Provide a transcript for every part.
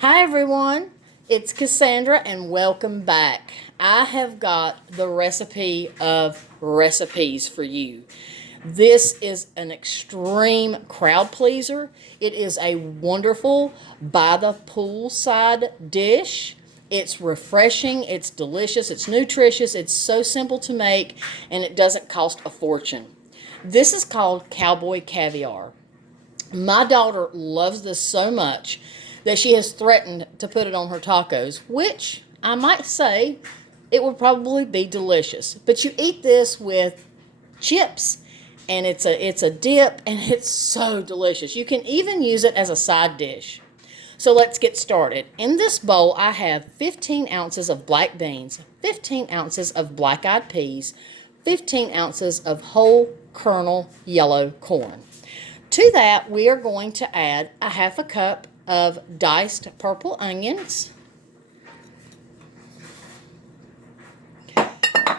Hi everyone, it's Cassandra and welcome back. I have got the recipe of recipes for you. This is an extreme crowd pleaser. It is a wonderful by the poolside dish. It's refreshing, it's delicious, it's nutritious, it's so simple to make, and it doesn't cost a fortune. This is called Cowboy Caviar. My daughter loves this so much that she has threatened to put it on her tacos, which I might say it would probably be delicious. But you eat this with chips and it's a dip and it's so delicious. You can even use it as a side dish. So let's get started. In this bowl I have 15 ounces of black beans, 15 ounces of black-eyed peas, 15 ounces of whole kernel yellow corn. To that, we are going to add a half a cup of diced purple onions.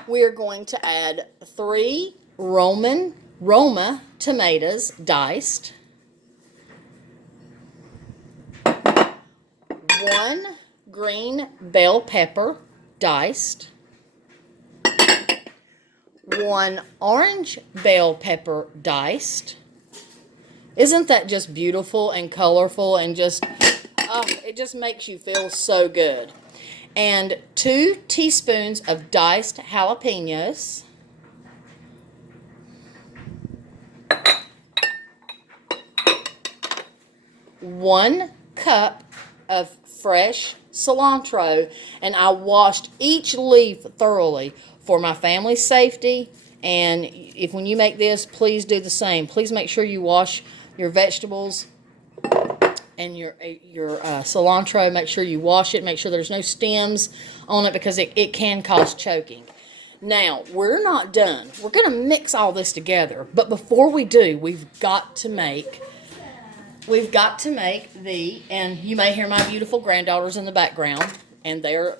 We are going to add 3 roma tomatoes diced, 1 green bell pepper diced, 1 orange bell pepper diced. Isn't that just beautiful and colorful and just, it just makes you feel so good. And 2 teaspoons of diced jalapenos. 1 cup of fresh cilantro, and I washed each leaf thoroughly for my family's safety. And if when you make this, please do the same. Please make sure you wash your vegetables and your cilantro. Make sure you wash it. Make sure there's no stems on it because it can cause choking. Now, we're not done. We're going to mix all this together. But before we do, we've got to make and you may hear my beautiful granddaughters in the background, and they're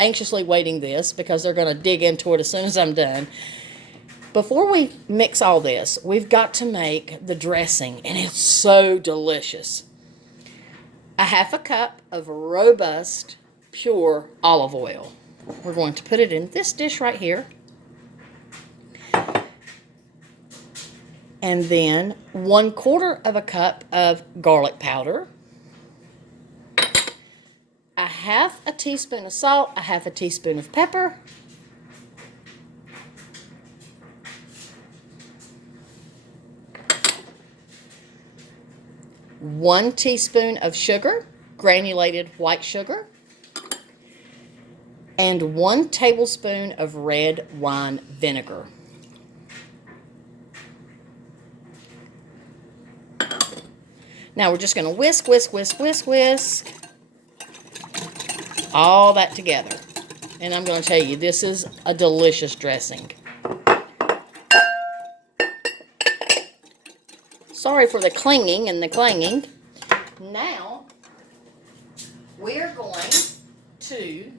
anxiously waiting this because they're going to dig into it as soon as I'm done. Before we mix all this, we've got to make the dressing, and it's so delicious. A half a cup of robust, pure olive oil. We're going to put it in this dish right here. And then 1/4 of a cup of garlic powder. A half a teaspoon of salt, a half a teaspoon of pepper. 1 teaspoon of sugar, granulated white sugar, and 1 tablespoon of red wine vinegar. Now we're just going to whisk all that together. And I'm going to tell you, this is a delicious dressing. Sorry for the clinging and the clanging. Now, we're going to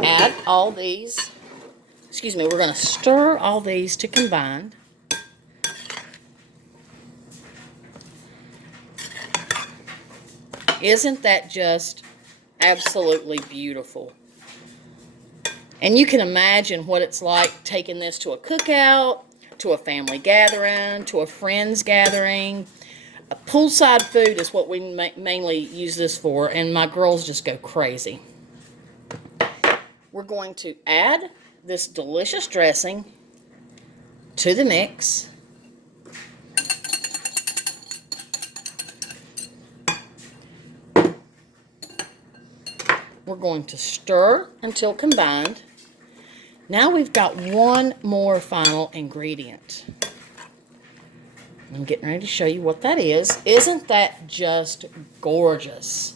add all these, we're going to stir all these to combine. Isn't that just absolutely beautiful? And you can imagine what it's like taking this to a cookout, to a family gathering, to a friend's gathering. A poolside food is what we mainly use this for, and my girls just go crazy. We're going to add this delicious dressing to the mix. We're going to stir until combined. Now we've got one more final ingredient. I'm getting ready to show you what that is. Isn't that just gorgeous?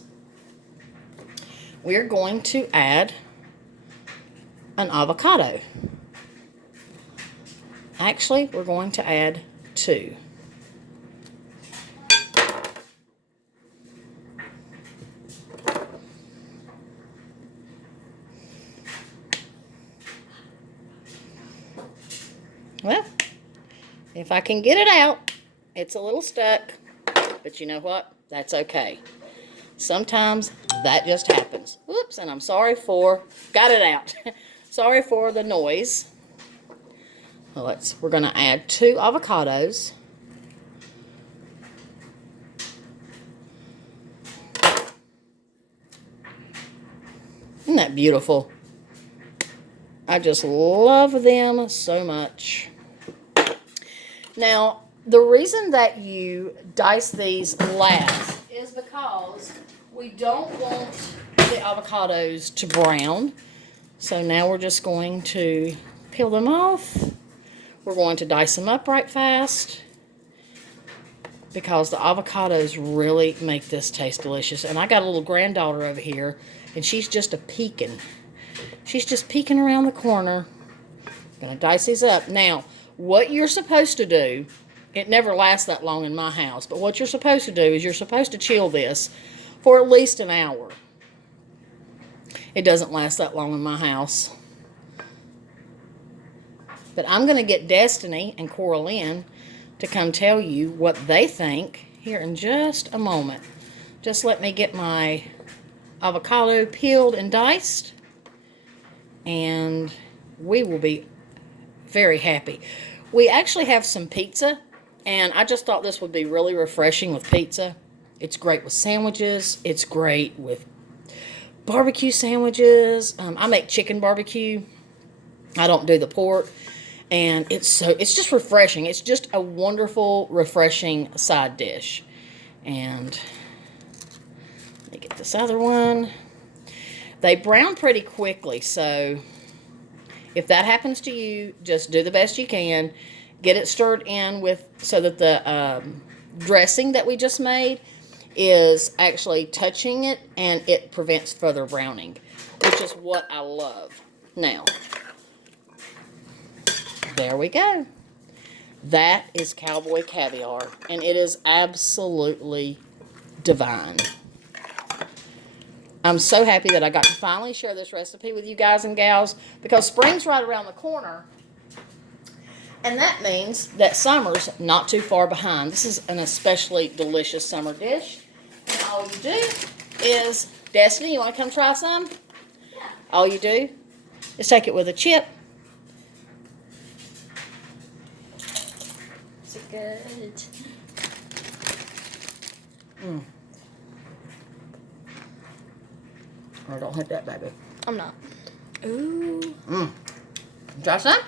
We're going to add an avocado. Actually, we're going to add 2. Well, if I can get it out, it's a little stuck, but you know what? That's okay. Sometimes that just happens. Whoops, and I'm sorry for, got it out. Sorry for the noise. Well, we're going to add 2 avocados. Isn't that beautiful? I just love them so much. Now, the reason that you dice these last is because we don't want the avocados to brown. So now we're just going to peel them off. We're going to dice them up right fast because the avocados really make this taste delicious. And I got a little granddaughter over here, and she's just peeking. She's just peeking around the corner. I'm going to dice these up. Now, what you're supposed to do, it never lasts that long in my house, but what you're supposed to do is you're supposed to chill this for at least an hour. It doesn't last that long in my house. But I'm going to get Destiny and Coraline to come tell you what they think here in just a moment. Just let me get my avocado peeled and diced, and we will be very happy. We actually have some pizza, and I just thought this would be really refreshing with pizza. It's great with sandwiches. It's great with barbecue sandwiches. I make chicken barbecue. I don't do the pork. And it's just refreshing. It's just a wonderful, refreshing side dish. And let me get this other one. They brown pretty quickly, so if that happens to you, just do the best you can. Get it stirred in so that the dressing that we just made is actually touching it, and it prevents further browning, which is what I love. Now, there we go. That is Cowboy Caviar, and it is absolutely divine. I'm so happy that I got to finally share this recipe with you guys and gals, because spring's right around the corner, and that means that summer's not too far behind. This is an especially delicious summer dish, and all you do is, Destiny, you want to come try some? Yeah. All you do is take it with a chip. Is it good? Oh, don't hit that, baby. I'm not. Ooh. Try some?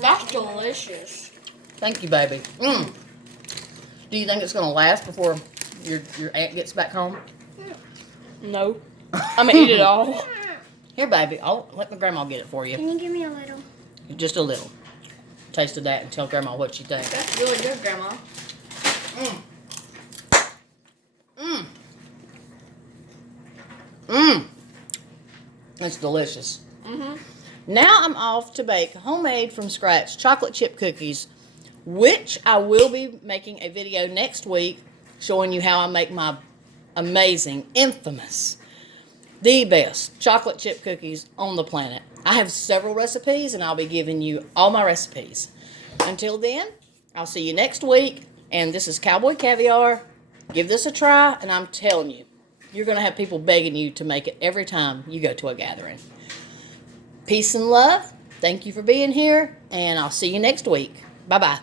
That's delicious. Thank you, baby. Do you think it's going to last before your aunt gets back home? No. I'm going to eat it all. Here, baby. I'll let my grandma get it for you. Can you give me a little? Just a little. Taste of that and tell grandma what you think. That's really good, Grandma. It's delicious. Now I'm off to bake homemade from scratch chocolate chip cookies, which I will be making a video next week showing you how I make my amazing, infamous, the best chocolate chip cookies on the planet. I have several recipes, and I'll be giving you all my recipes. Until then, I'll see you next week, and this is Cowboy Caviar. Give this a try, and I'm telling you, you're going to have people begging you to make it every time you go to a gathering. Peace and love. Thank you for being here, and I'll see you next week. Bye-bye.